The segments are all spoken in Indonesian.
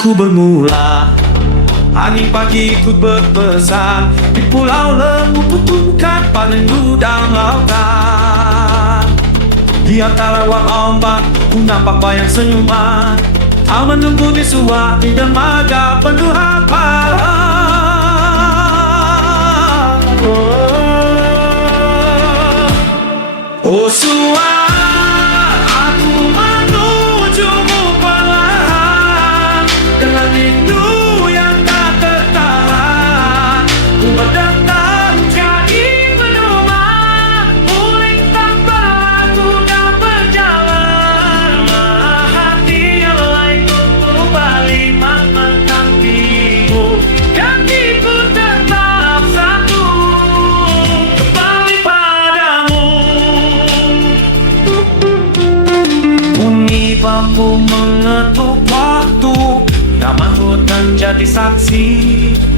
Pelayaranku bermula, angin pagi ikut berpesan. Di pulau lembu putukan panen gudang lautan. Di antara wang ombak ku nampak bayang senyuman. Kau menunggu di suah di dermaga penuh harapan. Oh suah, aku menujumu perlahan dengan rindu yang tak tertahan. Ku mendatang jadi pedoman, melintang berlaku dan berjalan. Hati yang lain kembali menantimu, kakiku tetap satu, kembali padamu. Bunyi bambu mengetuk waktu, taman hutan jadi saksi.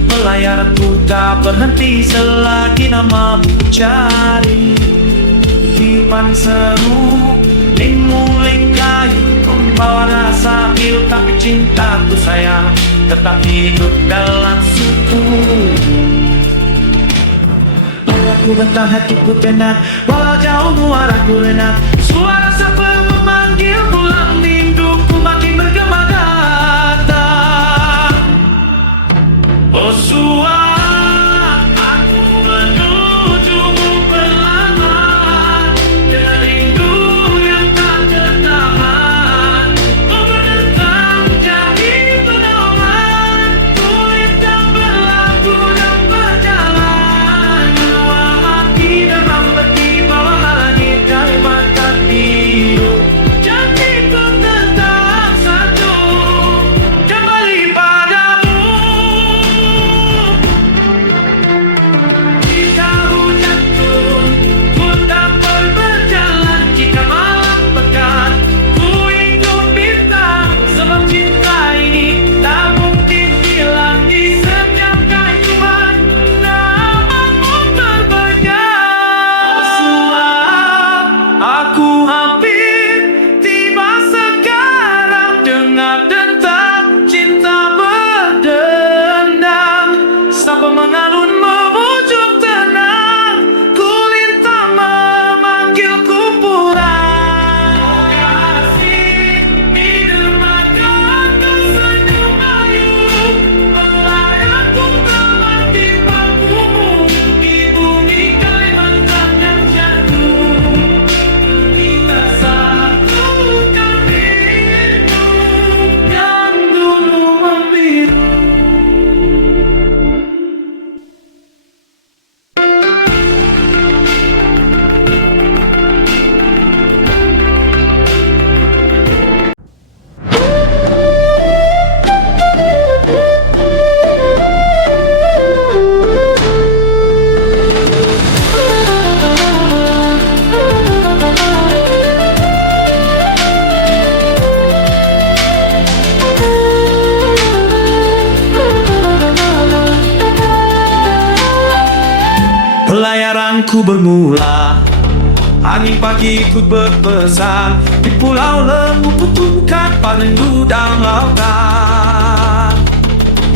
Pelayaranku tak berhenti selagi namamu cari. Tipan seru, linguling kayu, membawa rasa pilu, tapi cintaku sayang tetap hidup dalam suku. Aku bentang hatiku tenang, walau jauh muaraku renang. Suara siapa memanggil pulang, rinduku makin bergema-gema. Oh suara, aku menujumu perlahan dengan rindu yang tak tertahan. Kau menentang jadi pedoman, melintang berlaku dan berjalan. Dua hati dalam peti bawah langit Kalimantan biru, janjiku tetap satu, kembali padamu. Jika hujan turun, ku dapat berjalan. Jika malam pekat, ku ikut bintang. Sebab cinta ini tak mungkin hilang di setiap kehidupan. Namamu terbayang. Suara, aku hampir tiba sekarang. Dengar detak cinta berdendam, sampai mengalun memujuk tenang. Kulintang memanggilku pulang. Kasih di dermaga tersenyum ayu, pelayanku telah di bangkumu. Di bumi Kalimantan yang jatuh, kita satukan dirimu yang dulu membiru. Pelayaranku bermula, angin pagi ikut berpesan. Di pulau lembu putukan panen gudang lautan.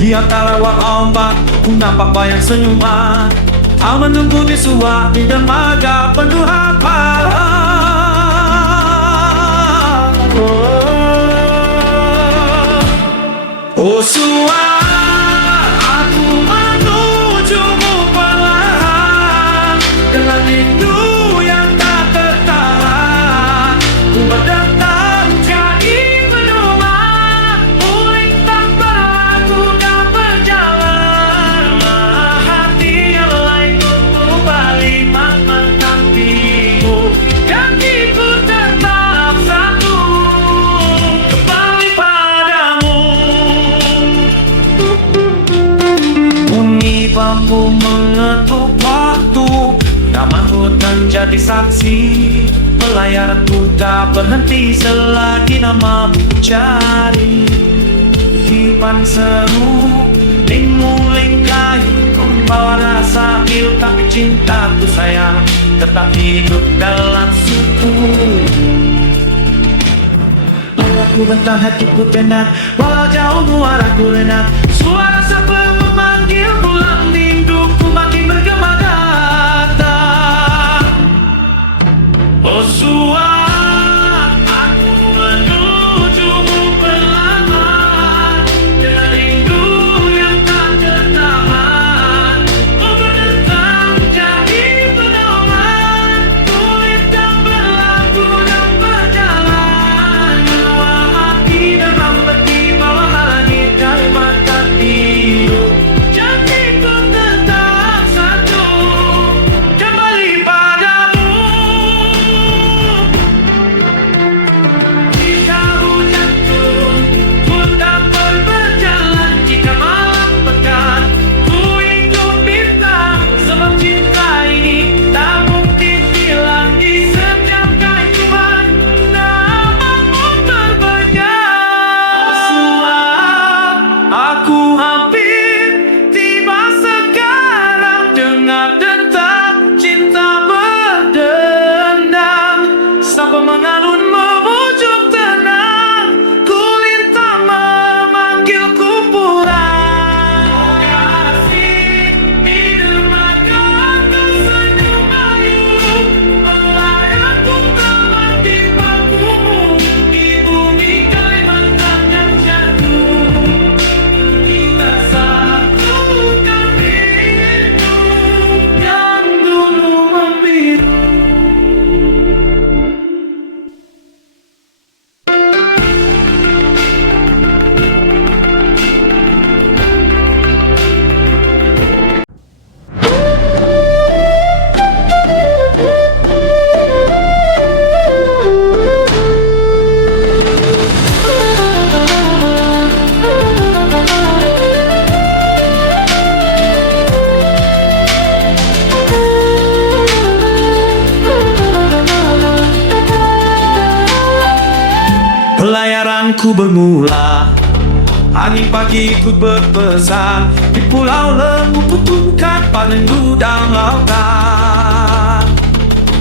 Di antara wang ombak ku nampak bayang senyuman. Kau menunggu di suah di dermaga penuh harapan. Oh suah, aku menujumu perlahan dengan rindu yang tak tertahan. Ku mendatang jadi pedoman, melintang berlaku dan berjalan. Hati yang lain kembali menantimu, kakiku tetap satu, kembali padamu. Bunyi bambu mengetuk waktu, taman hutan jadi saksi. Pelayaranku tak berhenti selagi namamu cari. Tipan seru, linguling kayu, membawa rasa pilu, tapi cintaku sayang tetap hidup dalam suku. Aku bentar hatiku tenang, walau jauh muaraku renang. Suara siapa memanggil pulang, rinduku makin bergema datang. Oh suara, aku menujumu perlahan, dengan rindu yang tak tertahan. Oh berdentang jadi pedoman, kulit dan berlaku dan berjalan. Dua hati demam peti bawah langit dari mata tidur. Janjiku tetap satu, kembali padamu. Jika hujan turun, ku tak berjalan. Jika malam pekat, ku ikut bintang. Sebab cinta ini tak mungkin hilang di setiap kehidupan. Namamu terbayang. Suara, aku hampir tiba sekarang. Dengar detak cinta berdendam. Sapa mengalun memujuk tenang, kulintang memanggilku pulang. Asing di dermaga tersenyum ayu, melayangku terbang di bangkumu. Di bumi Kalimantan yang jatuh, kita satukan rindu yang dulu membiru. Pelayaranku bermula, angin pagi ikut berpesan. Di pulau lembu putukan panendu dan lautan.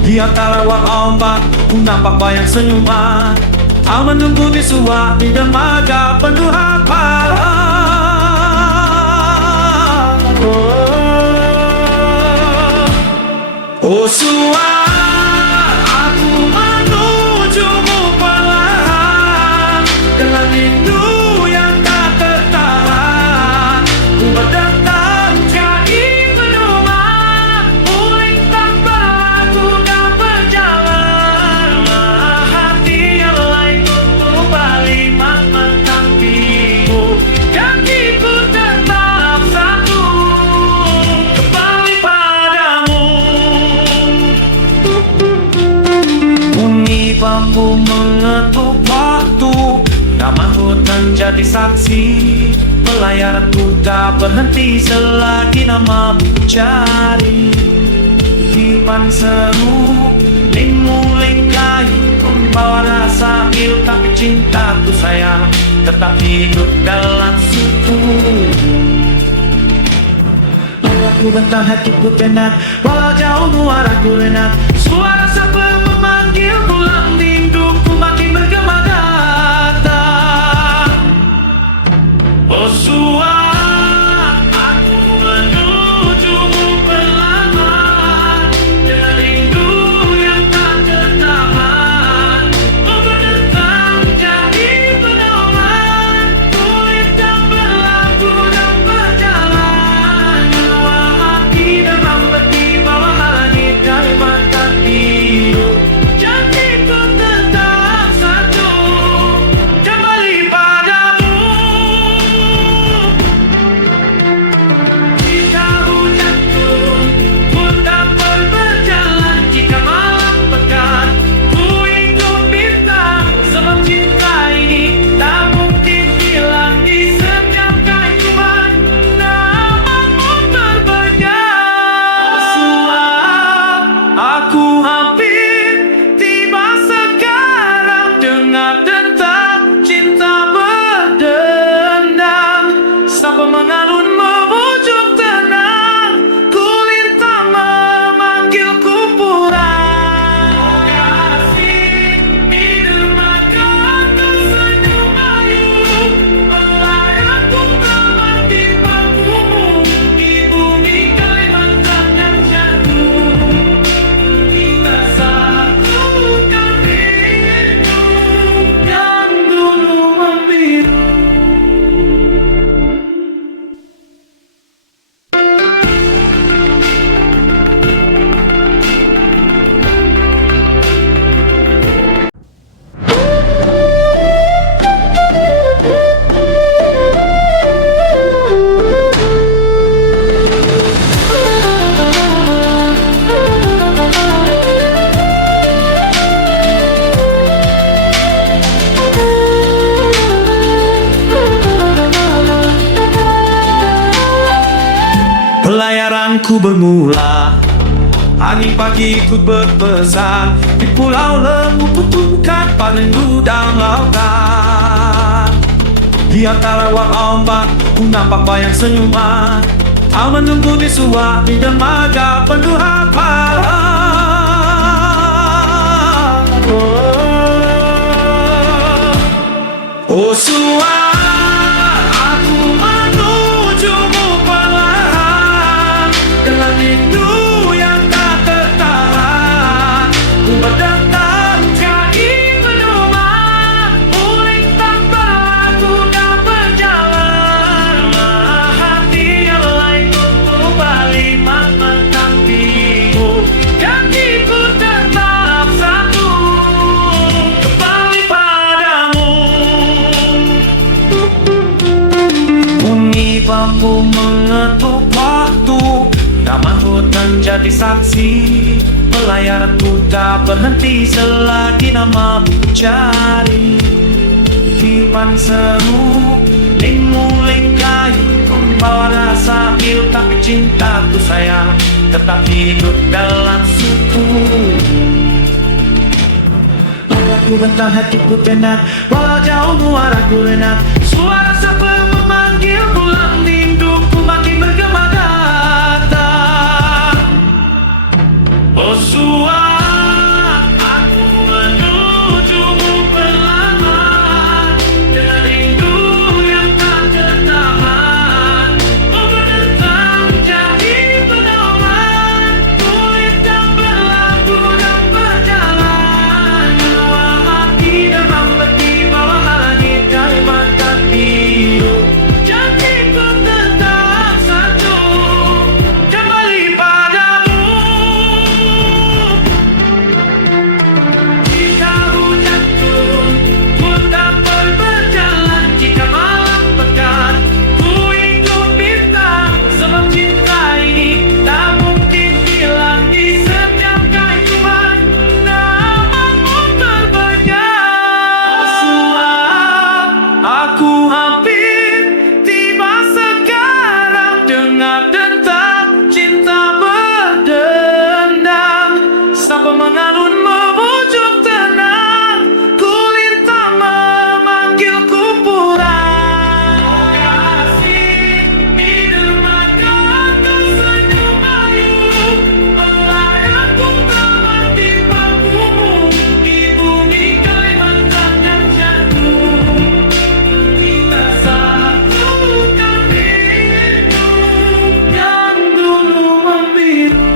Di antara wang ombak, ku nampak bayang senyuman. Aku menunggu di suatu dermaga penuh harapan. Oh suara, aku menujumu perlahan, dengan rindu yang tak tertahan. Ku berdentang jadi pedoman, kulintang berlaku dan berjalan. Hati yang lain untuk balik mantan piku. Janjiku tetap satu, kembali padamu. Bunyi bambu mengetuk waktu, nama hutan jadi saksi. Pelayaranku tak berhenti selagi namamu cari. Dipan seru, ling-muling kayu, membawa rasa hidup. Tapi cintaku sayang tetap hidup dalam suku. Aku bentar hatiku tenang, walau jauh muaraku renang. Suara siapa memanggil pulang, rinduku makin bergema datang. Oh suara, aku menujumu perlahan, dengan rindu yang tak tertahan. Oh berdentang jadi pedoman, kulit dan berlaku dan berjalan. Dua hati demam peti bawah langit dari mata tidur. Pelayaranku bermula, angin pagi ikut berpesan. Di pulau Lembu kutukan panen gudang lautan. Di antara wak ombak ku nampak bayang senyuman. Kau menunggu di suah di dermaga penuh harapan. Oh suah, aku menujumu perlahan dengan rindu yang tak tertahan. Ku berdatang jadi pedoman, melintang berlaku dan berjalan. Hati yang lain untuk balik menantimu, janjiku tetap satu, kembali padamu. Bunyi bambu mengetuk waktu, nama hutan jadi saksi. Pelayaranku tak berhenti selagi namamu cari. Tipan seru, ling-muling kayu, membawa rasa pilu, tapi cintaku sayang tetap hidup dalam suku. Aku bentang hatiku tenang, walau jauh muaraku renang. Suara siapa memanggil pulang, rinduku makin bergema datang. Oh suara, aku menujumu perlahan dengan rindu yang tak tertahan. Ku berdatang jadi pedoman, melintang berlaku dan berjalan. Dua hati demam bertiba langit dari mata biru, janjiku tetap satu, kembali padamu. Jika hujan turun, ku tak berjalan. Jika malam pekat, ku ikut bintang. Sebab cinta ini tak mungkin hilang di setiap kehidupan. Namamu terbayang. Suara, aku hampir tiba sekarang. Dengar detak cinta berdendam, sampai mengalun memujuk tenang. Kulintang memanggilku pulang. Kasih di dermaga tersenyum ayu, pelayanku termati bakumu. Di bumi Kalimantan yang jatuh, kita satukan rindu yang dulu membiru.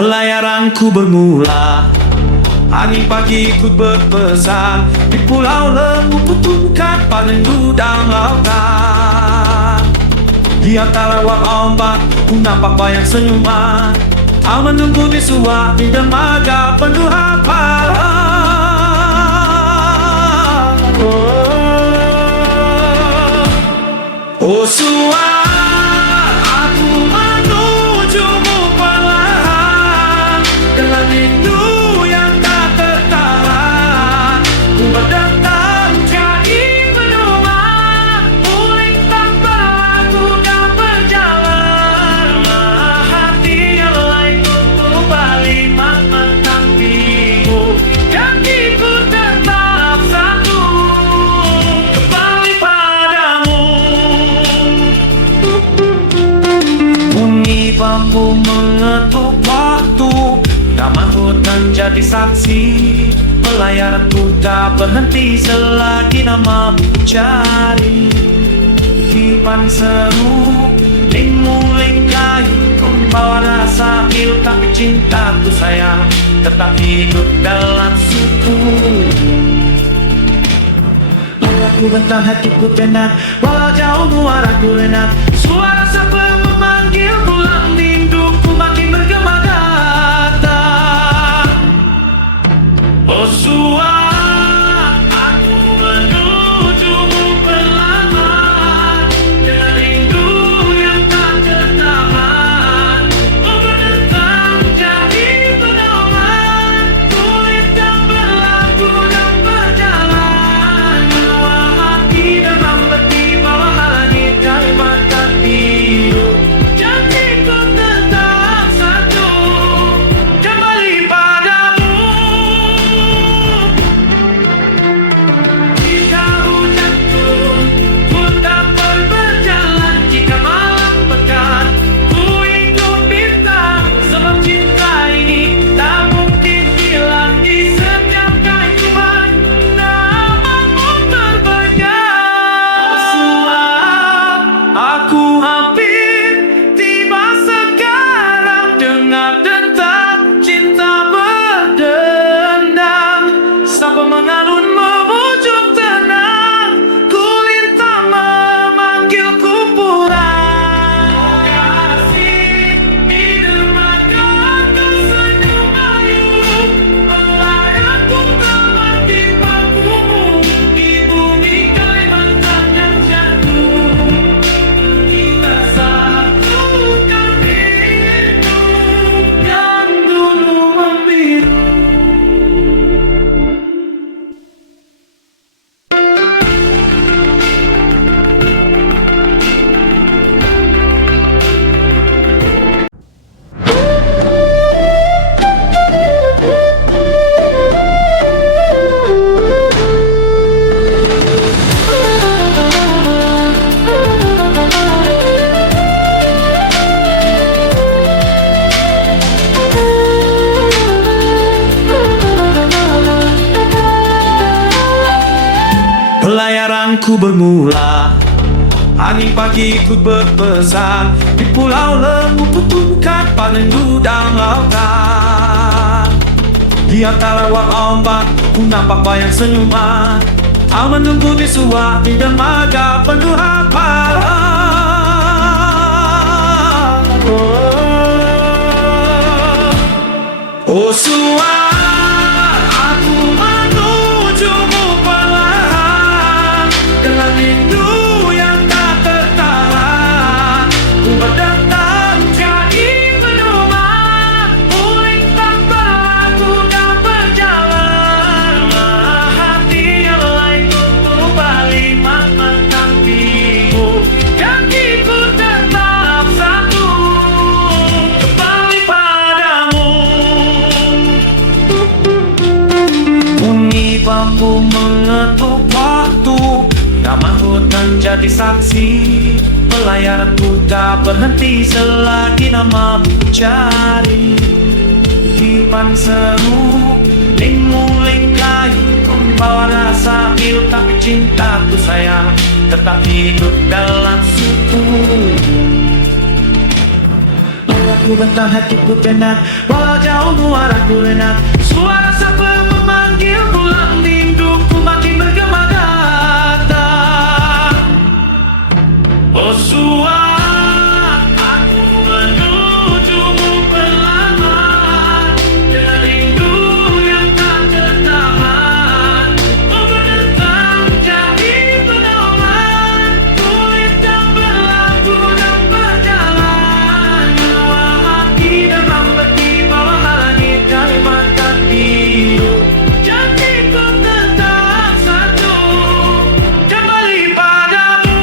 Pelayaranku bermula, angin pagi ikut berpesan. Di pulau Lembu kutukan panen gudang lautan. Di antara wak ombak ku nampak bayang senyuman. Kau menunggu di suah di dermaga penuh harapan. Oh suara, aku menujumu perlahan dengan rindu yang tak tertahan. Ku berdatang jadi pedoman, melintang berlaku dan berjalan. Hati yang lain untuk balik menantimu, janjiku tetap satu, kembali padamu. Bunyi bambu mengetuk waktu, nama hutan jadi saksi. Pelayaranku tak berhenti selagi namamu cari. Tipan seru, ling-muling kayu, membawa rasa pilu, tapi cintaku sayang tetap hidup dalam suku. Aku bentar hatiku tenang, walau jauh muaraku renang. Suara siapa memanggil pulang, rinduku makin bergema datang. Oh suara, aku menujumu perlahan, dengan rindu yang tak tertahan. Oh berdentang jadi pedoman, kulit yang berlaku dan berjalan. Dua hati demam letih bawah langit kalimantan biru. Janjiku tetap satu, kembali padamu. Jika hujan turun, ku tak berjalan. Jika malam pekat, ku ikut bintang. Sebab cinta ini tak mungkin hilang di setiap kehidupan. Namamu terbayang. Suara, aku hampir tiba sekarang. Dengar detak cinta berdendam, sampai mengalun memujuk tenang. Kulit tak memanggilku pulang. Kasih di dermaga tersenyum ayu, melayangku melewati pagumu. Di bumi Kalimantan yang jatuh, kita satukan rindu yang dulu membiru. Pelayaranku bermula, angin pagi ikut berpesan. Di pulau lemu kutukan panendu dan lautan. Di antara wang ombak ku nampak bayang senyuman. Aku menunggu di suatu dermaga penuh harapan. Oh suara, aku menujumu perlahan, dengan rindu yang tak tertahan. Ku berdentang jadi pedoman, kulit tak berlaku dan berjalan. Hati yang lain untuk balik mantan biru. Janjiku tetap satu, kembali padamu. Bunyi bambu mengetuk waktu, nama hutan jadi saksi. Pelayaranku tak berhenti selagi namamu cari. Kipan seru, ling-muling kayu, membawa rasa hidup. Tapi cintaku sayang tetap hidup dalam suku. Aku bentar hatiku tenang, walau jauh muaraku renang. Suara siapa memanggil pulang, rinduku makin bergema datang. Oh suara, aku menujumu perlahan, dengan rindu yang tak tertahan. Oh berdentang jadi pedoman, kulit yang berlaku dan berjalan. Dua hati demam letih bawah langit Kalimantan biru. Janjiku tetap satu, kembali padamu.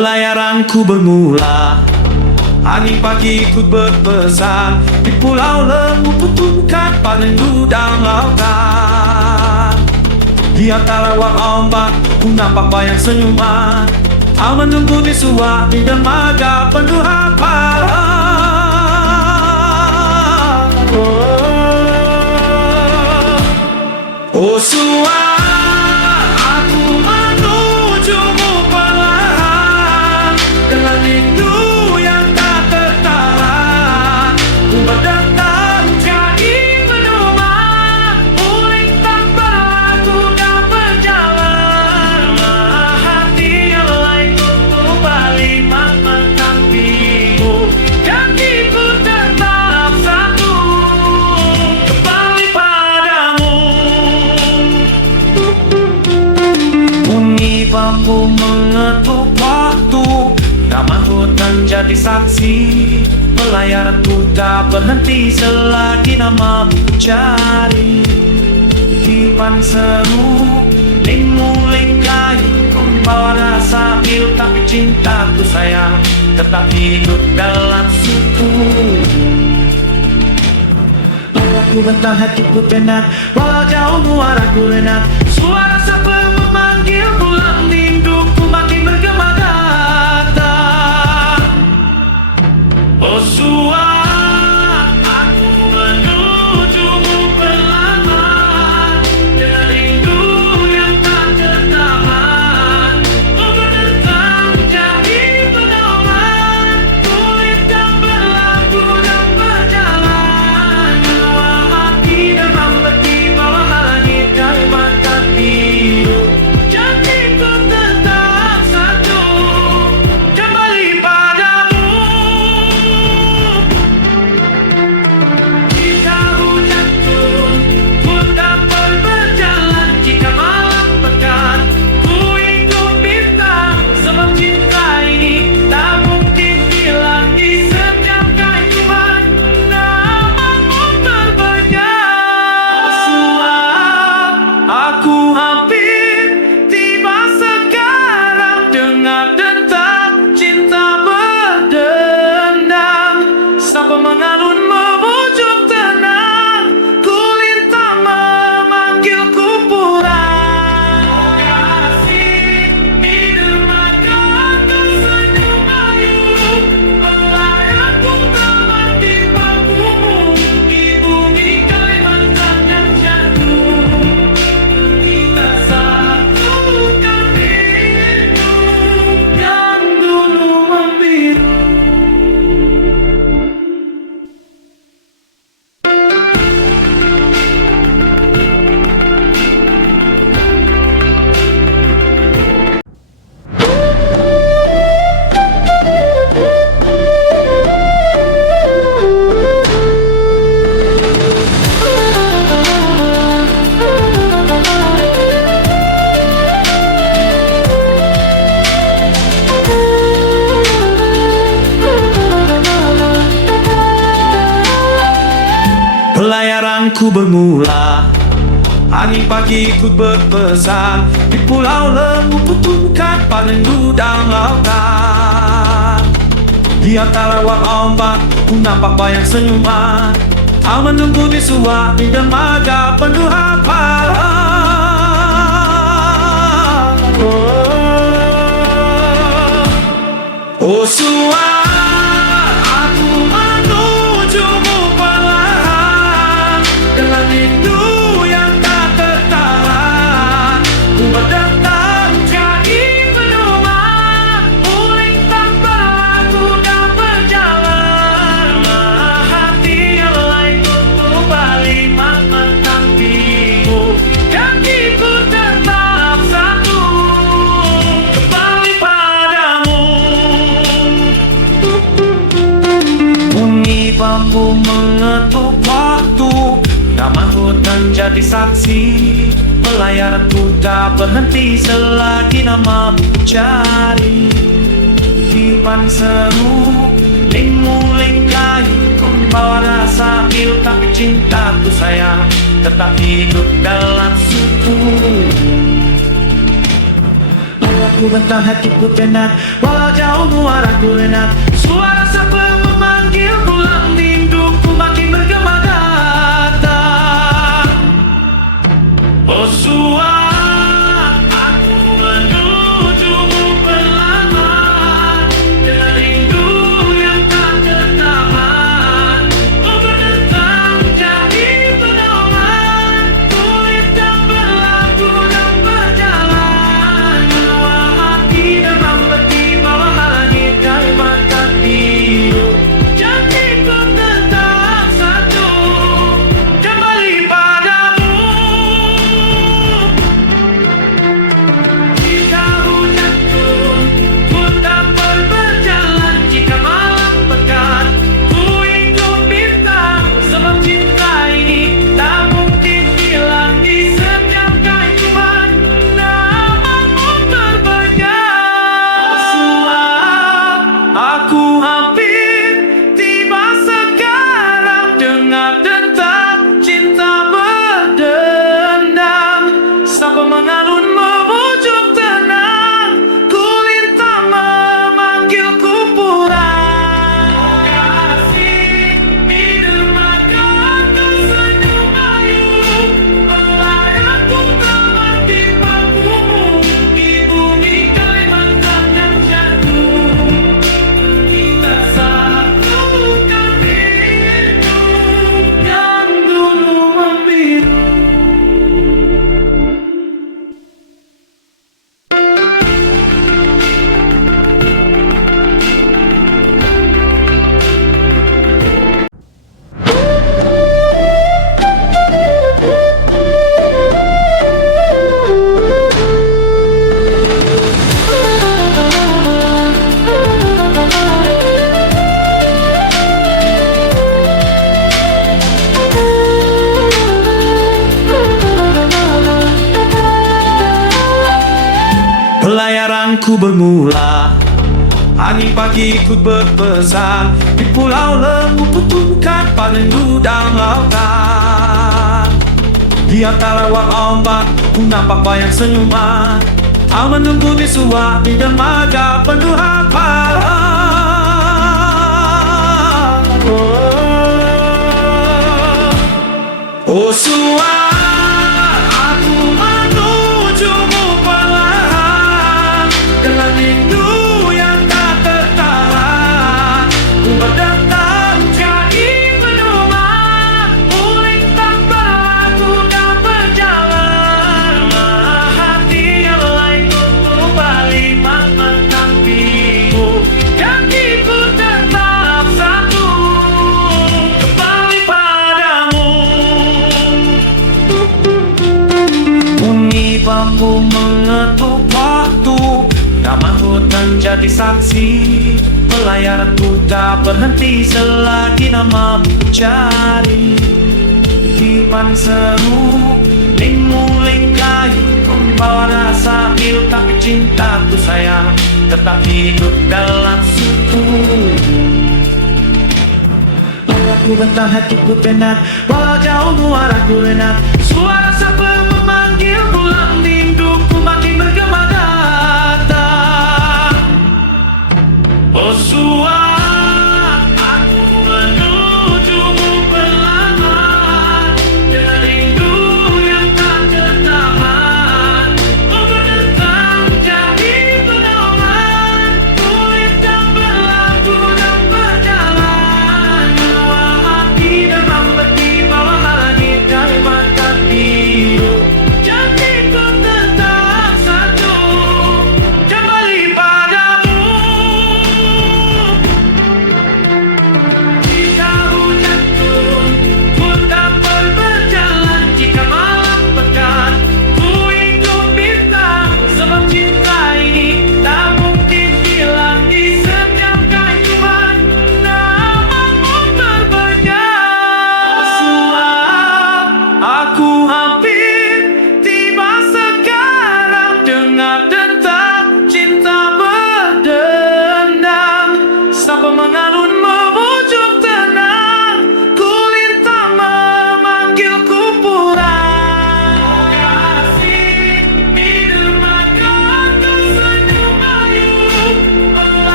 Pelayaranku bermula, angin pagi ikut berpesan. Di pulau Lembu kutukan panen gudang lautan. Di antara wak ombak ku nampak banyak senyuman. Kau menunggu di suah di dermaga penuh harapan. Oh suah, aku menujumu perlahan dengan rindu yang tak tertahan. Ku berdatang jadi pedoman, melintang berlaku dan berjalan. Hati yang lain kembali menantimu, kakiku tetap satu, kembali padamu. Bunyi bambu mengetuk waktu, nama hutan jadi saksi. Pelayaranku tak berhenti selagi namamu cari. Tipan seru, ling-muling kayu, membawa rasa pilu, tapi cintaku sayang tetap hidup dalam suku. Aku bentang hatiku tenang, walau jauh muaraku renang. Suara sabar memanggil pulang, rinduku makin bergema datang. Oh suara, aku menujumu perlahan dengan rindu yang tak tertahan. Ku berdatang jadi pedoman, melintang berlaku dan berjalan. Dua hati demam bertiba langit dan mata tidur, janjiku tetap satu, kembali padamu. Jika hujan turun, ku tak berjalan. Jika malam pekat, ku ikut bintang. Sebab cinta ini tak mungkin hilang di setiap kehidupan. Namamu terbayang. Suara, aku hampir tiba sekarang. Dengar detak cinta berdendam, sapa mengalun memujuk tenang. Kulintang memanggilku pulang. Kasih di dermaga tersenyum ayu, pelayanku teman di bangkumu. Ibu di Kalimantan yang jatuh, kita satukan rindu yang dulu membiru. Pelayaranku bermula, angin pagi ikut berpesan. Di pulau Lembu kutukan panen gudang lautan. Di antara wak ombak ku nampak banyak senyuman. Kau menunggu di suah di dermaga penuh harapan. Oh suara, aku menujumu perlahan dengan rindu yang tak tertahan. Ku berdatang jadi pedoman, melintang berlaku dan berjalan. Hati yang lain kembali menantimu, kakiku tetap satu, kembali padamu. Bunyi bambu mengetuk waktu, nama hutan jadi saksi. Pelayaranku tak berhenti selagi namamu cari. Tipan seru, ling-muling kayu, membawa rasa pilu, tapi cintaku sayang tetap hidup dalam suku. Aku bentang hatiku tenang, walau jauh muaraku renang. Suara siapa memanggil pulang, rinduku makin bergema datang. Oh suara, aku menujumu perlahan, dengan rindu yang tak tertahan. Oh berdentang jadi pedoman, kulit tak berlaku dan berjalan. Dua hati demam letih bawah langit dari mata biru. Janjiku tetap satu, kembali padamu. Jika hujan turun, ku tak berjalan. Jika malam pekat, ku ikut bintang. Sebab cinta ini tak mungkin hilang di setiap kehidupan. Namamu terbayang. Suap, aku hampir tiba sekarang. Dengar detak cinta berdendam, sampai mengalun memujuk tenang. Kulit tak memanggilku pulang. Asing di dermaga tersenyum ayu, melayangku melewati bangkumu di bumi Kalimantan yang jatuh. Kita satukan diriku yang dulu membiru. Pelayaranku bermula, angin pagi ikut berpesan. Di pulau lembu putukan parendu dan lautan. Di antara wang ombak ku nampak bayang senyuman. Aku menunggu di suap di dermaga penuh harapan. Oh suap, aku menujumu perlahan, dengan rindu yang tak tertahan. Ku berdentang jadi pedoman, kulit tak berlaku dan berjalan. Hati yang lain untuk balik mantan biru. Janjiku tetap satu, kembali padamu. Bunyi bambu mengetuk waktu, nama hutan jadi saksi. Pelayaranku tak berhenti selagi namamu cari. Kipan seru, ling-muling kayu, membawa rasa pilu. Tapi cintaku sayang tetap hidup dalam suku. Aku bentang hatiku tenang, walau jauh muaraku renang. Suara siapa memanggil pulang, rinduku makin bergema datang. Oh suap, aku menujumu perlahan, dengan rindu yang tak tertahan. Oh berdentang jadi pedoman, kulit tak berlaku dan berjalan. Dua hati demam letih bawah langit dari mata biru.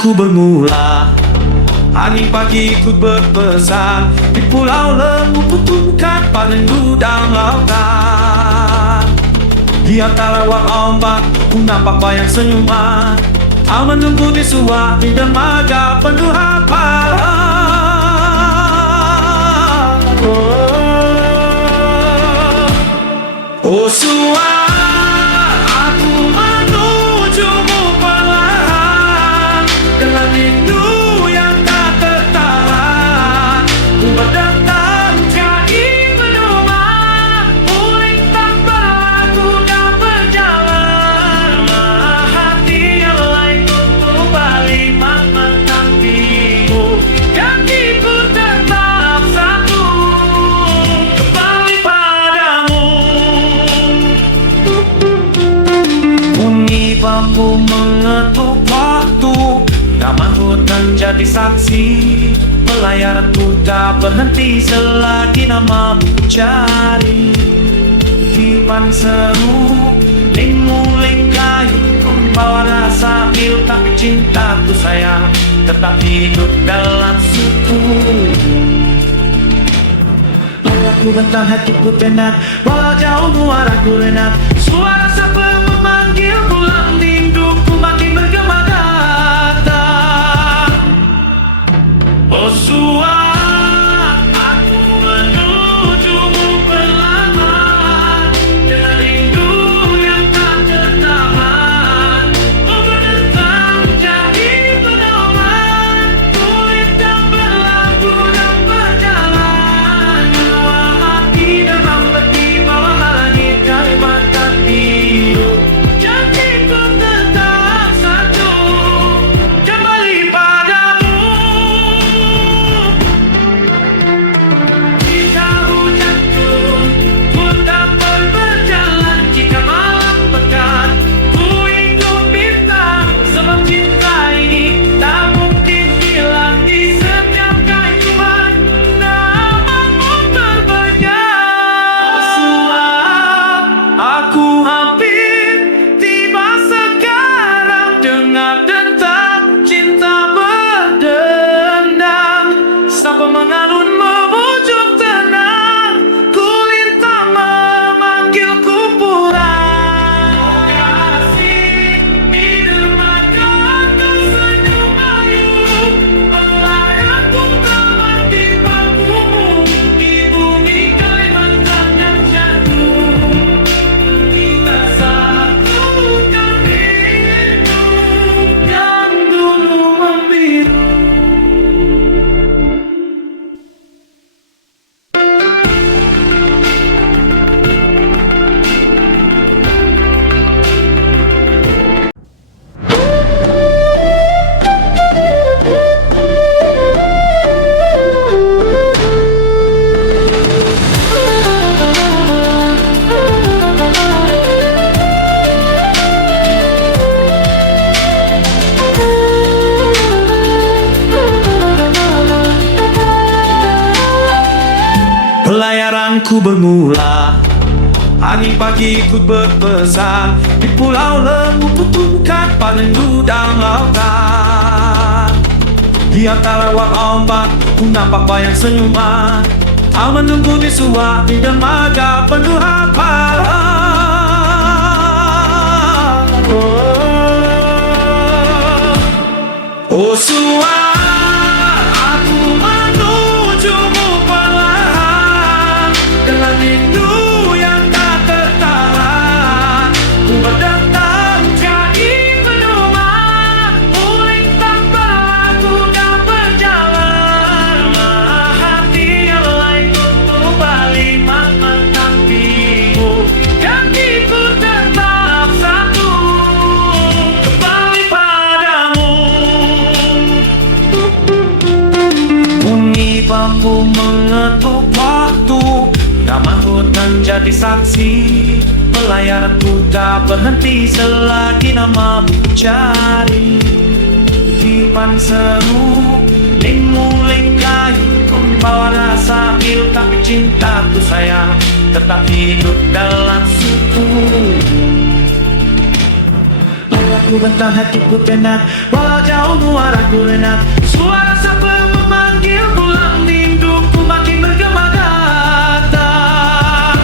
Pelayaranku bermula, angin pagi ikut berpesan. Di pulau lembu kutukan panen gudang lautan. Di antara wak ombak ku nampak banyak senyuman. Kau menunggu di suah di dermaga penuh harapan. Oh suah, aku menujumu perlahan dengan rindu yang tak tertahan. Ku berdatang jadi pedoman, melintang berlaku dan berjalan. Hati yang lain untuk balik menantimu, kakiku tetap satu, kembali padamu. Bunyi bambu mengetuk waktu, taman hutan jadi saksi. Pelayaranku tak berhenti selagi namamu cari. Tipan seru, ling-muling kayu, membawa rasa pilu, tapi cintaku sayang tetap hidup dalam suku. Aku bentang hatiku tenang, walau jauh muaraku renang. Suara sapi memanggil pulang, rinduku makin bergema datang. Oh suara, aku menujumu perlahan dengan rindu yang tak tertahan. Ku berdentang jadi pedoman, melintang berlaku dan berjalan. Dua hati demam bertiba langit Kalimantan Timur. Janjiku tetap satu, kembali padamu. Jika hujan turun, ku tak berjalan. Jika malam pekat, ku ikut bintang. Sebab cinta ini tak mungkin hilang di setiap kehidupan. Namamu terbayang. Suara, aku hampir tiba sekarang. Dengar detak cinta berdendam, sapa mengalun memujuk tenang. Kulintang memanggilku pulang. Kasih di dermaga tersenyum ayu. Pelayanku teman di bangkumu, di bumi Kalimantan yang jatuh. Kita satukan rindu yang dulu membiru. Pelayaranku bermula, angin pagi ikut berpesan. Di pulau lembu kutukan panen gudang lautan. Di antara wak ombak ku nampak banyak senyuman. Kau menunggu di suah di dermaga penuh harapan. Oh suara, aku menujumu perlahan dengan rindu yang tak tertahan. Ku berdatang jadi pedoman, melintang berlaku dan berjalan. Hati yang lain untuk balik menantimu, kakiku tetap satu, kembali padamu. Bunyi bambu mengetuk waktu, taman hutan jadi saksi. Pelayaranku tak berhenti selagi namamu cari. Tipan seru, ling-muling kayu, membawa rasa pilu, tapi cintaku sayang tetap hidup dalam suku. Aku bentang hatiku tenang, walau jauh jauh muaraku enak. Suara sapi memanggil pulang, rinduku makin bergema datang.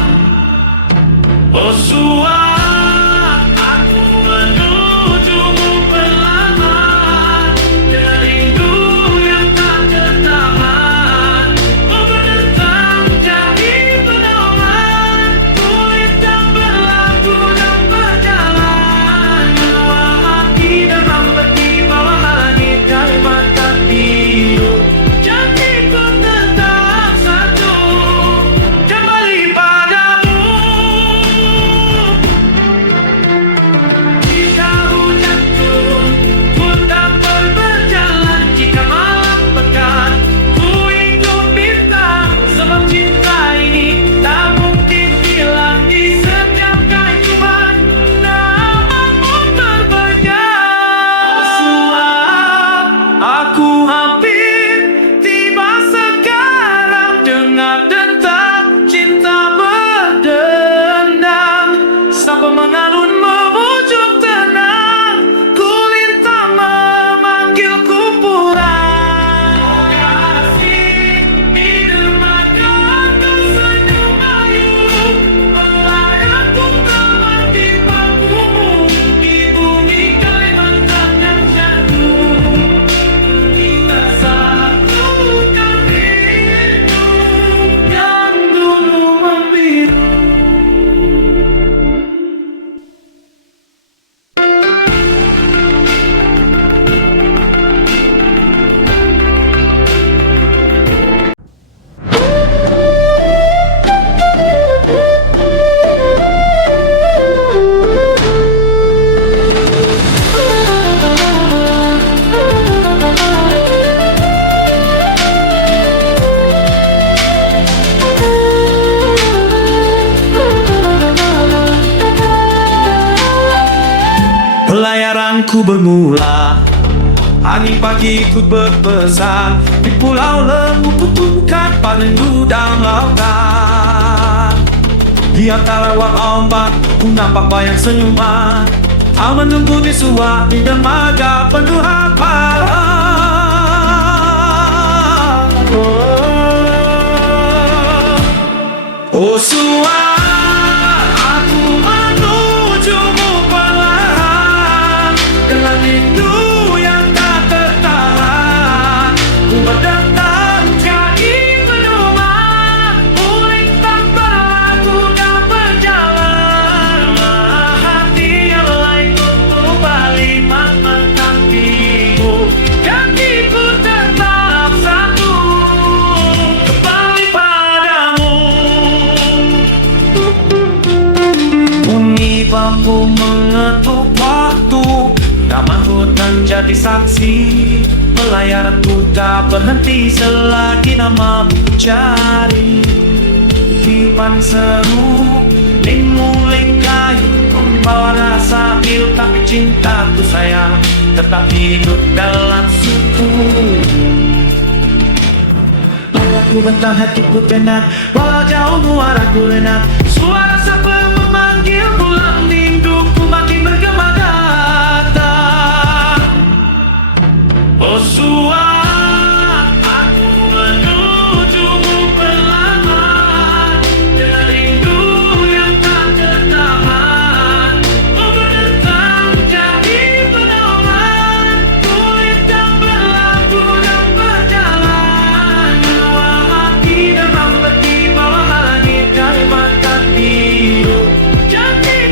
Oh suara, aku menujumu perlahan, dengan rindu yang tak tertahan. Oh berdentang jadi pedoman, kulit dan berlaku dan berjalan. Dua hati demam peti bawah langit Kalimantan biru. Janjiku tetap satu, kembali padamu. Jika hujan turun, ku tak berjalan. Jika malam pekat, ku ikut bintang. Sebab cinta ini tak mungkin hilang di setiap kehidupan. Namamu terbayang. Suap, aku hampir tiba sekarang. Dengar detak cinta berdendam, sampai mengalun memujuk tenang. Kulintang memanggilku pulang. Kasih di dermaga tersenyum ayu, melayangku teman di bangkumu. Di bumi Kalimantan yang jatuh, kita satukan rindu yang dulu membiru. Pelayaranku bermula, angin pagi ikut berpesan. Di pulau lembu kutukan rindu dan lautan. Di antara wang ombak ku nampak bayang senyuman. Aku menunggu di suat di dermaga penuh harapan. Oh suat, aku menujumu perlahan, dengan rindu yang tak tertahan. Ku berdentang jadi pedoman, kulintang berlaku dan berjalan. Hati yang lain untuk balik mantan biru. Janjiku tetap satu, kembali padamu. Bunyi bambu mengetuk waktu, taman hutan jadi saksi. Pelayaranku tak berhenti selagi namamu cari. Kipan seru, ling kayu, membawa rasa pilu. Tapi cintaku sayang tetap hidup dalam suku. Aku bentang hatiku tenang, walau jauh muaraku enak. Suara sapi memanggil pulang, rinduku makin bergema datang. Oh suap, aku menujumu perlahan, dengan rindu yang tak tertahan. Oh berdentang jadi pedoman, kulit dan berlaku dan berjalan. Dua hati demam peti bawah langit Kalimantan biru. Janji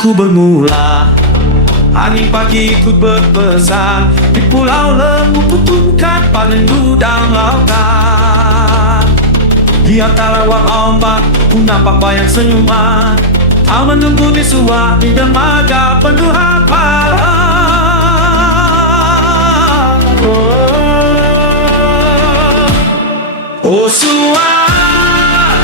Pelayaranku bermula, angin pagi ikut berpesan. Di pulau lembu kutukan panen gudang lautan. Di antara wak ombak ku nampak bayang senyuman. Kau menunggu di suah di dermaga penuh harapan. Oh suah,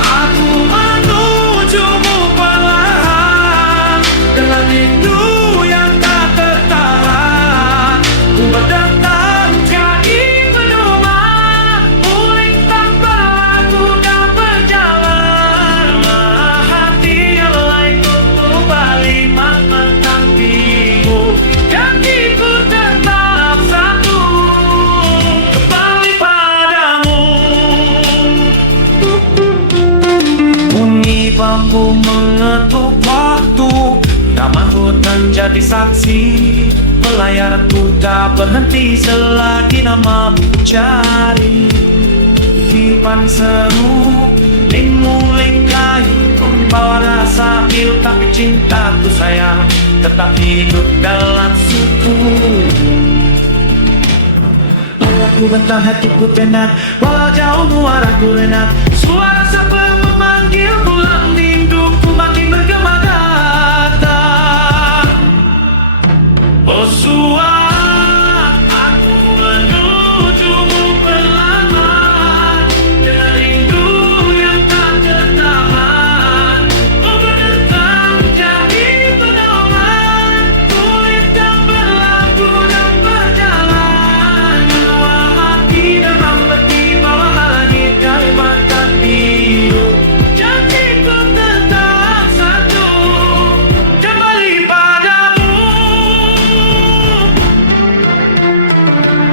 aku menujumu perlahan dengan rindu yang tak tertahan. Ku berdatang jadi pedoman, mulintang berlaku dan berjalan. Hati yang lain untuk balik menantimu, janjiku tetap satu, kembali padamu. Bunyi bambu mengetuk waktu, nama hutan jadi saksi. Pelayaranku tak berhenti selagi namamu cari. Tipan seru, ling-muling kayu, membawa rasa pilu, tapi cintaku sayang tetap hidup dalam suku. Aku bentang hatiku tenang, walau jauh muaraku renang. Suara siapa memanggil pulang, rinduku makin bergema datang. Oh suara, aku menujumu perlahan dengan rindu yang tak tertahan. Kau berdentang jadi pedoman, mulintang berlaku dan berjalan. Dua hati demam bertibawa langit Kalimantan biru, janjiku tetap satu, kembali padamu.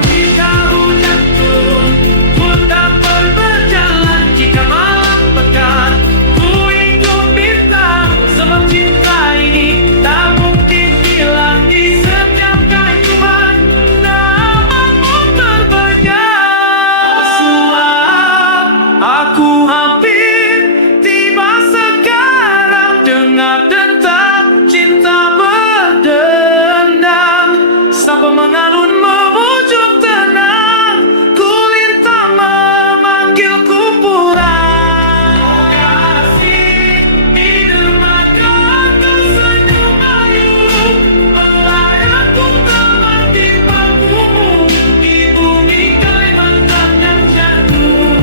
Jika hujan turun, ku tak berjalan. Jika malam pekat, ku ikut bintang. Sebab cinta ini tak mungkin hilang di setiap kehidupan. Namamu terbayang. Suara, aku hampir tiba sekarang. Dengar detak cinta berdendam, sampai mengalun memujuk tenang. Kulintang memanggilku pulang. Kasih di dermaga tersenyum ayu, pelayanku termati pangkumu di bumi Kalimantan yang jatuh.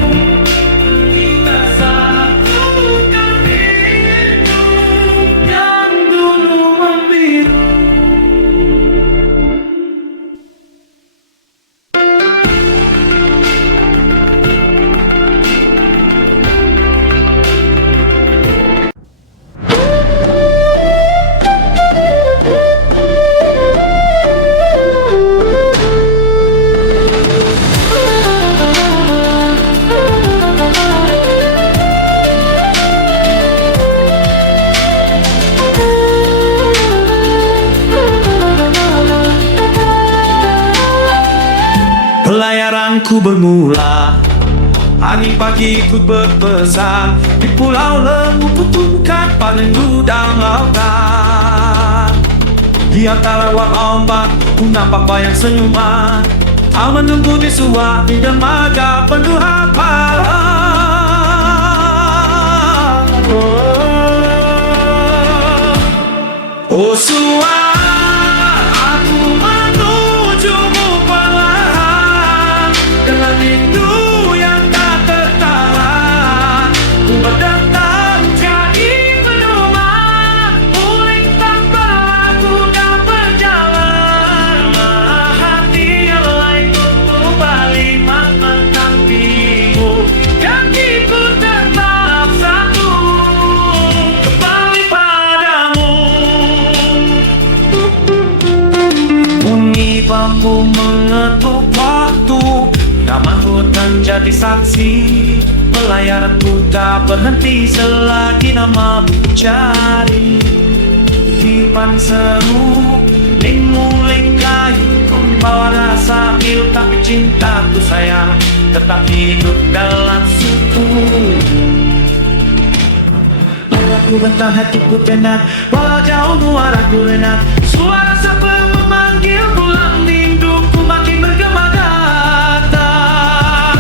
Kita satukan rindu yang dulu membiru. Pelayaranku bermula, angin pagi ikut berpesan. Di pulau lembu kutukan panen gudang lautan. Di antara wak ombak ku nampak bayang senyuman. Kau menunggu di suah di dermaga penuh harapan. Oh suara, aku menujumu perlahan dengan rindu yang tak tertahan. Ku berdatang jadi pedoman, mulintang berlaku dan berjalan. Hati yang lain untuk balik menantimu, janjiku tetap satu, kembali padamu. Bunyi bambu mengetuk waktu, nama hutan jadi saksi. Pelayaranku tak berhenti selagi namamu cari. Tipan seru, ling-muling kayu, membawa rasa pilu, tapi cintaku sayang tetap hidup dalam suku. Aku bentar hatiku tenang, walau jauh muaraku renang. Suara siapa memanggil pulang, rinduku makin bergema datang.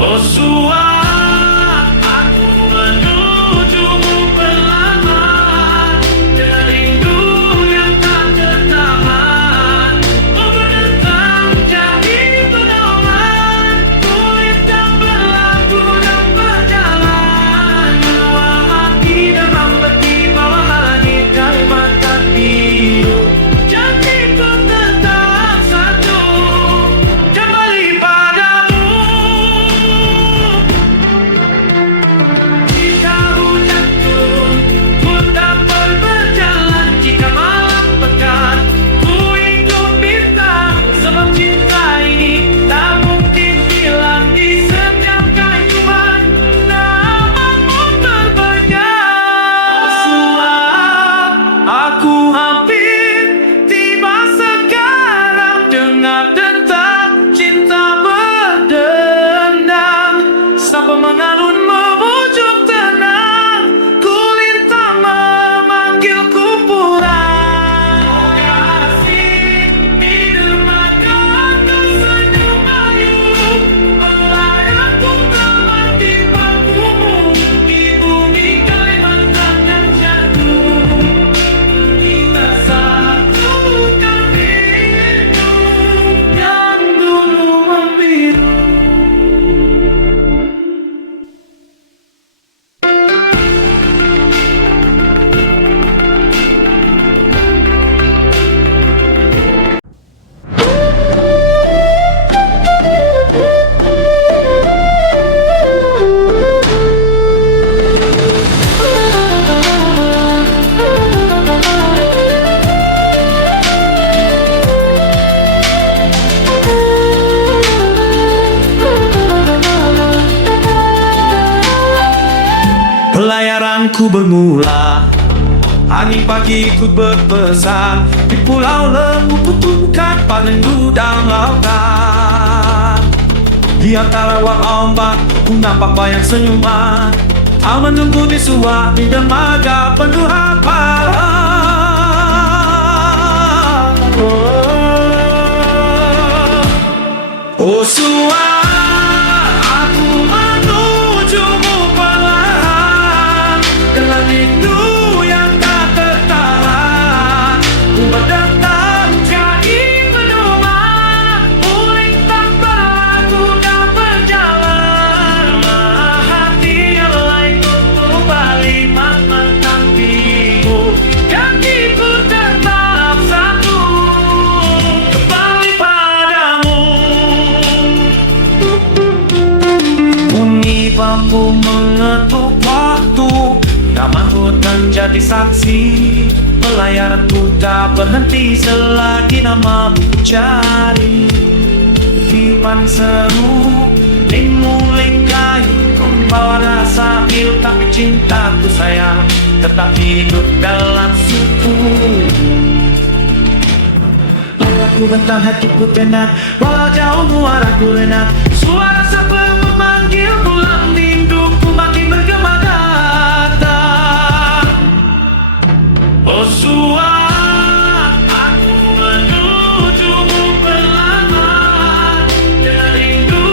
Oh suara, aku menujumu perlahan, dengan rindu yang tak tertahan. Oh berdentang jadi pedoman, ku hitam berlaku dan berjalan. Dua hati demam letih bawah langit Kalimantan biru. Janjiku tetap satu, kembali padamu. Jika hujan turun, ku tak berjalan. Jika malam pekat, ku ikut bintang. Sebab cinta ini tak mungkin hilang di setiap kehidupan. Namamu terbayang. Suap, aku hampir tiba sekarang. Dengar detak cinta berdendam, sampai mengalun memujuk tenang. Kulintang memanggilku pulang. Kasih di dermaga tersenyum ayu, melayangku teman di bangkumu. Di bumi Kalimantan yang jatuh, kita satukan rindu yang dulu membiru. Pelayaranku bermula, angin pagi ikut berpesan. Di pulau lembu kutukan paling dalam lautan. Di antara wak ombak ku nampak bayang senyuman. Aku menunggu di suap di dermaga penuh harapan. Oh suap, aku menujumu perlahan, dengan rindu yang tak tertahan. Ku berdentang jadi pedoman, kulintang berlaku dan berjalan. Hati yang lain untuk balik mantan biru. Janjiku tetap satu, kembali padamu. Bunyi bambu mengetuk waktu, nama hutan jadi saksi. Pelayaranku tak berhenti selagi namamu cari. Tipan seru, ling-muling kayu, membawa rasa pilu. Tapi cintaku sayang tetap hidup dalam suku. Aku bentar hatiku tenang, walau jauh muaraku renang. Suara siapa memanggil pulang, rinduku makin bergema datang. Oh suap, aku menujumu perlahan, dengan rindu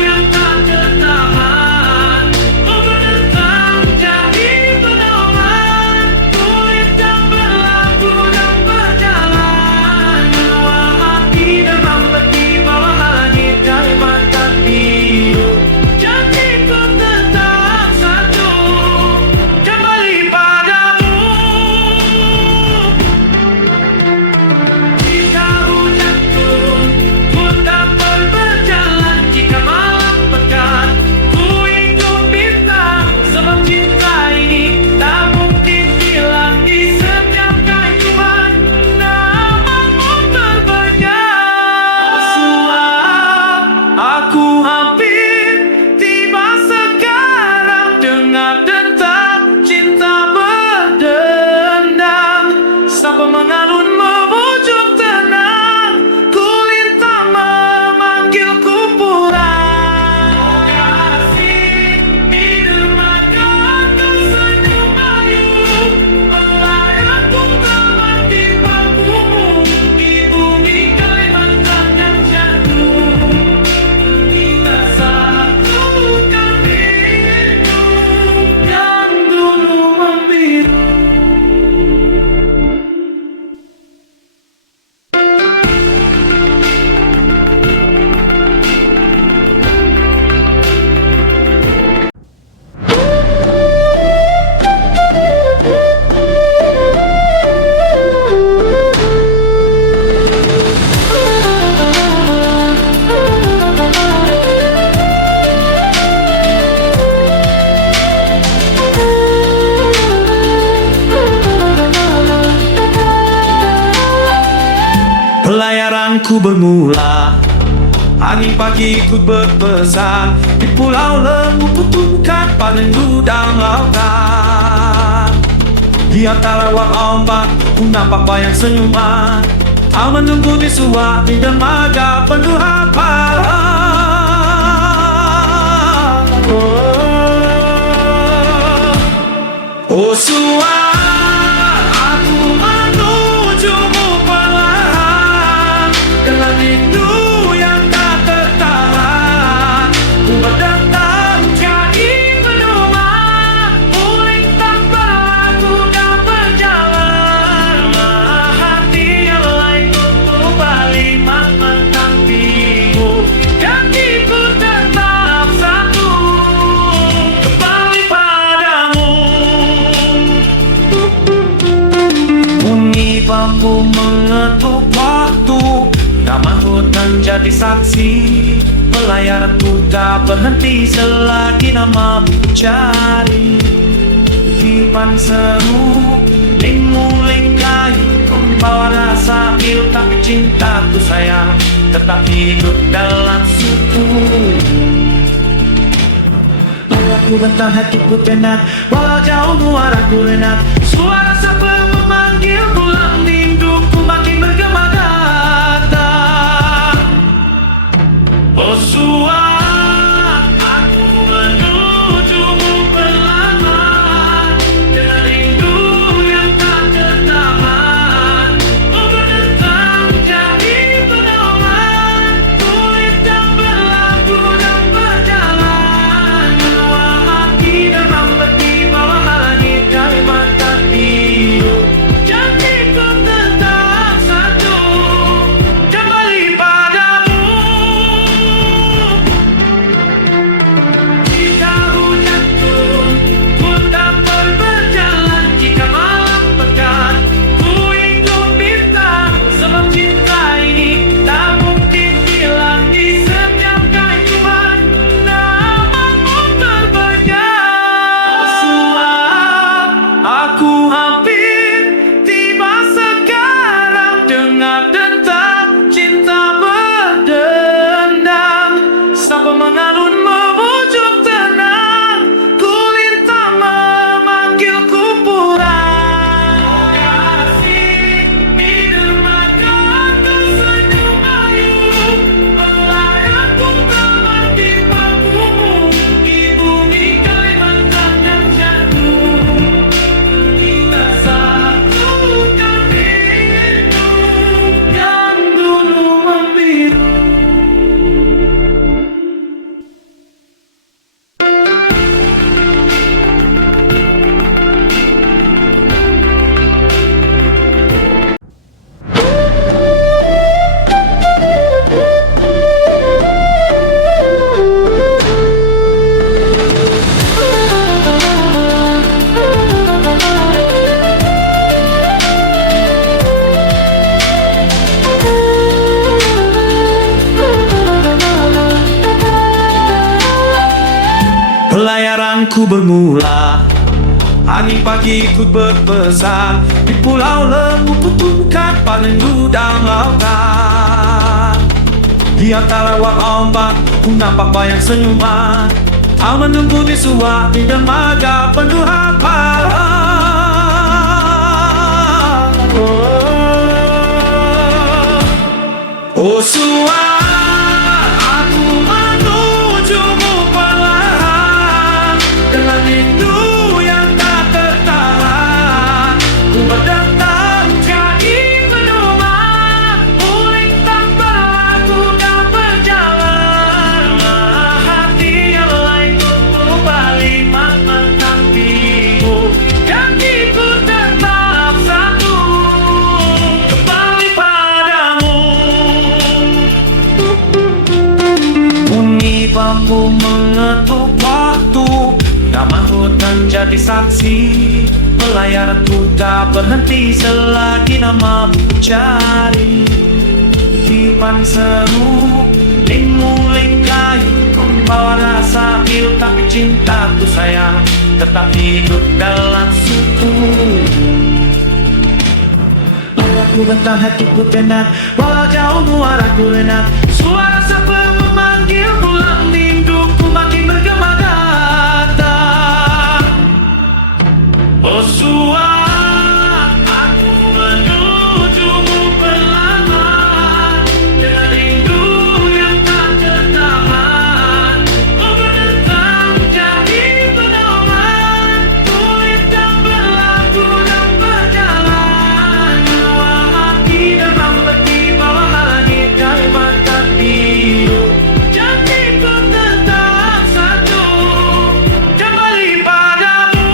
yang tak tertahan. Oh berdentang jadi pedoman, ku hitam berlaku dan berjalan. Dua hati demam letih bawah langit Kalimantan biru. Janjiku tetap satu, kembali padamu. layarku bermula. Angin pagi ikut berpesan, di pulau lembu kutukan panen gudang lautan. Di antara wak ombak, ku nampak bayang senyuman. Kau menunggu di suatu dermaga penuh harapan. Oh Sua, aku menujumu perlahan dengan rindu yang tak tertahan. Ku berdatang jadi pedoman, melintang berlaku dan berjalan. Hati yang lain kembali menantimu, janjiku tetap satu, kembali padamu. Bunyi bambu mengetuk waktu, taman hutan jadi saksi. Pelayaranku tak berhenti selagi nama cari. Kipan seru, ling-muling kayu, membawa rasa pilu, tapi cintaku sayang tetap hidup dalam suku. Aku bentang hatiku tenang, walau jauh muaraku renang. Suara sabar memanggil pulang, rinduku makin bergema datang. Oh Sua, aku menujumu perlahan dengan rindu yang tak tertahan. Ku berdentang jadi pedoman, kulit yang berlaku dan berjalan. Dua hati dalam peti bawah langit dari mata tidur, janjiku tetap satu, kembali padamu. Jika hujan turun, ku tak berjalan. Jika malam pekat, ku ikut bintang. Sebab cinta ini tak mungkin hilang di setiap kehidupan. Namamu berbayar. Sua, aku hampir tiba sekarang. Dengar detak cinta berdendam, sampai mengalun memujuk tenang. Kulintang memanggilku pulang. Kasih di dermaga tersenyum ayu, pelayanku teman di bangkumu. Ibu di Kalimantan dan jatuh, kita satukan rindu yang dulu membiru. Pelayaranku bermula. Angin pagi ikut berpesan, di pulau lembu kutukan panen gudang lautan. Di antara wak ombak, ku nampak bayang senyuman. Kau menunggu di suatu dermaga penuh harapan. Oh Sua, aku menujumu perlahan dengan rindu yang tak tertahan. Ku berdatang jadi pedoman, melintang berlaku dan berjalan. Hati yang lain kembali menantimu, janjiku tetap satu, kembali padamu. Bunyi bambu mengetuk waktu, taman hutan jadi saksi. Pelayaranku tak berhenti selagi nama cari. Kipan seru, ling-muling kayu, membawa rasa pilu, tapi cintaku sayang tetap hidup dalam suku. Aku bentang hatiku tenang, walau jauh jauh muaraku enak. Suara siapa memanggil pulang, rinduku makin bergema datang. Oh suara, aku menujumu perlahan, dengan rindu yang tak tertahan. Oh berdentang jadi pedoman, kulit dan berlaku dan berjalan. Dua hati demam berdiri bawah langit Kalimantan biru. Janjiku tetap satu, kembali padamu.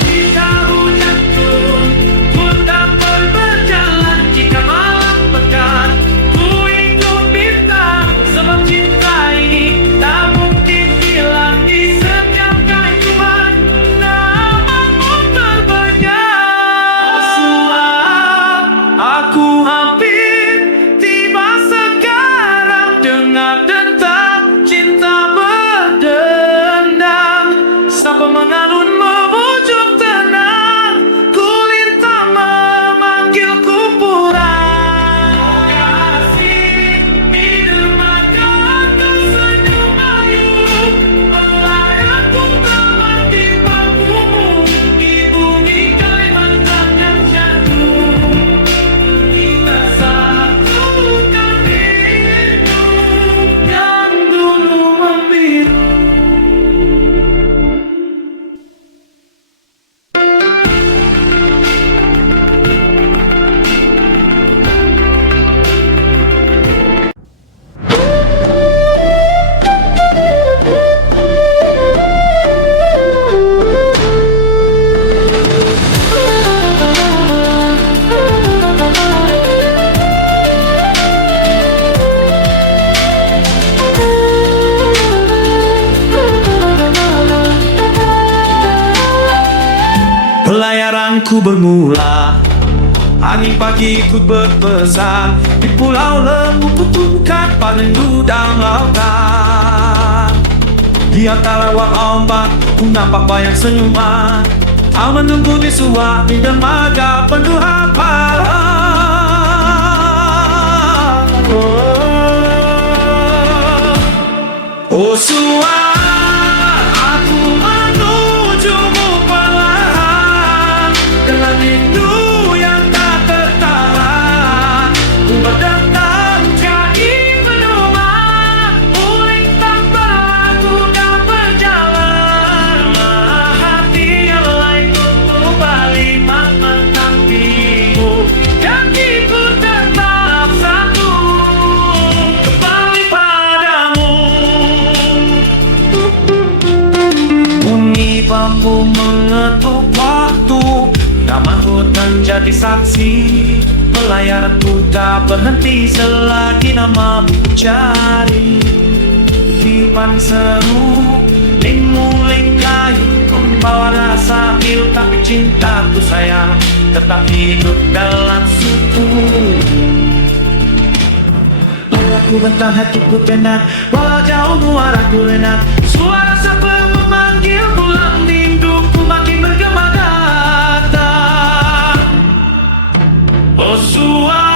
Jika hujan turun, ku tak berjalan. Jika malam pekat, ku ikut bintang. Sebab cinta ini tak mungkin hilang di setiap kehidupan. Namamu terbayang. Suara, aku hampir tiba sekarang. Dengar detak cinta berdendam, sampai mengalun memujuk tenang. Kulit tak memanggilku pulang. Kasih di dermaga tersenyum ayu, melayangku teman di bangkumu. Di bumi Kalimantan yang jatuh, kita satukan rindu yang dulu membiru. Pelayaranku bermula, angin pagi ikut berpesan. Di pulau lembu kutukan paling gudang lautan. Di antara wak ombak ku nampak bayang senyuman. Aku menunggu di suatu dermaga penuh harapan. Oh suara, aku menujumu perlahan, dengan rindu yang tak tertahan. Ku berdentang jadi pedoman, kulit tak berlaku dan berjalan. Hati yang lain untuk balik mantan biru. Janjiku tetap satu, kembali padamu. Bunyi bambu mengetuk waktu, nama hutan jadi saksi. Pelayaranku tak berhenti selagi namamu cari. Dipan seru, ling kayu, membawa rasa pilu. Tapi cintaku sayang tetap hidup dalam suku. Aku bentang hatiku tenang, walau jauh muaraku enak. Suara siapa memanggil pulang, rinduku makin bergema datang. Oh suara,